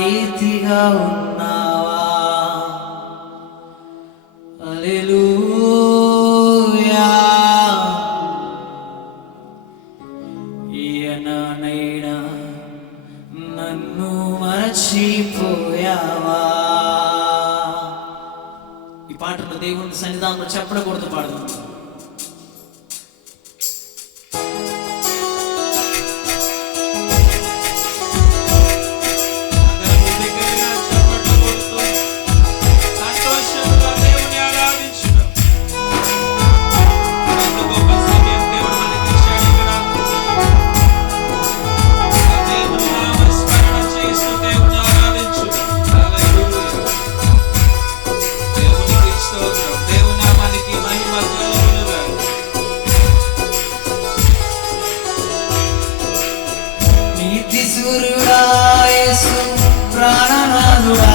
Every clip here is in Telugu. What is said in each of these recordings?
రీతిగా ఉన్నావా? అలెలుయా ఈయనైనా నన్ను మరచిపోయావా? ఈ పాటను దేవుని సన్నిధానంలో చెప్పకూడదు పాడుతుంది నీతి సూర్యుడా ప్రాణనాథుడా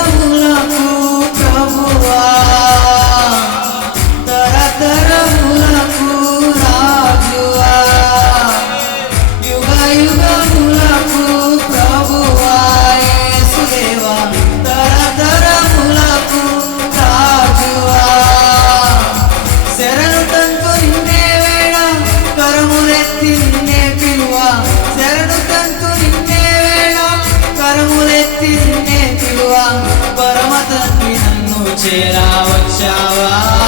చేరా వచ్చావా?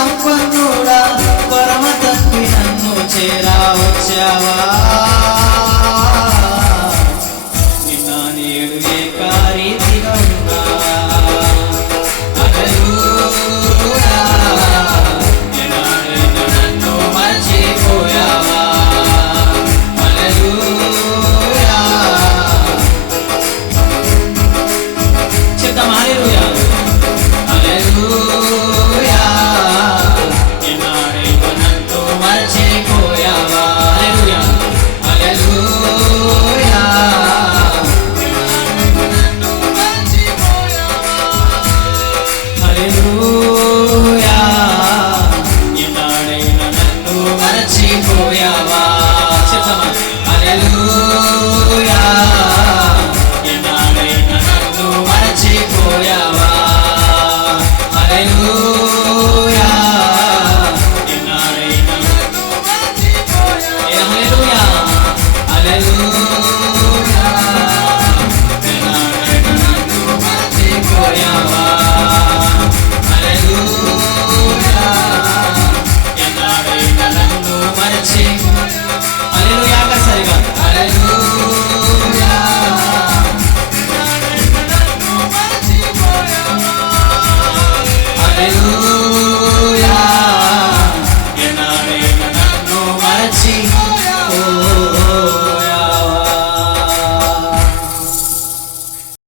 సంపన్నుడా పరమ తప్పి నన్ను చేరా వచ్చావా? నిన్న నేడు ఏకా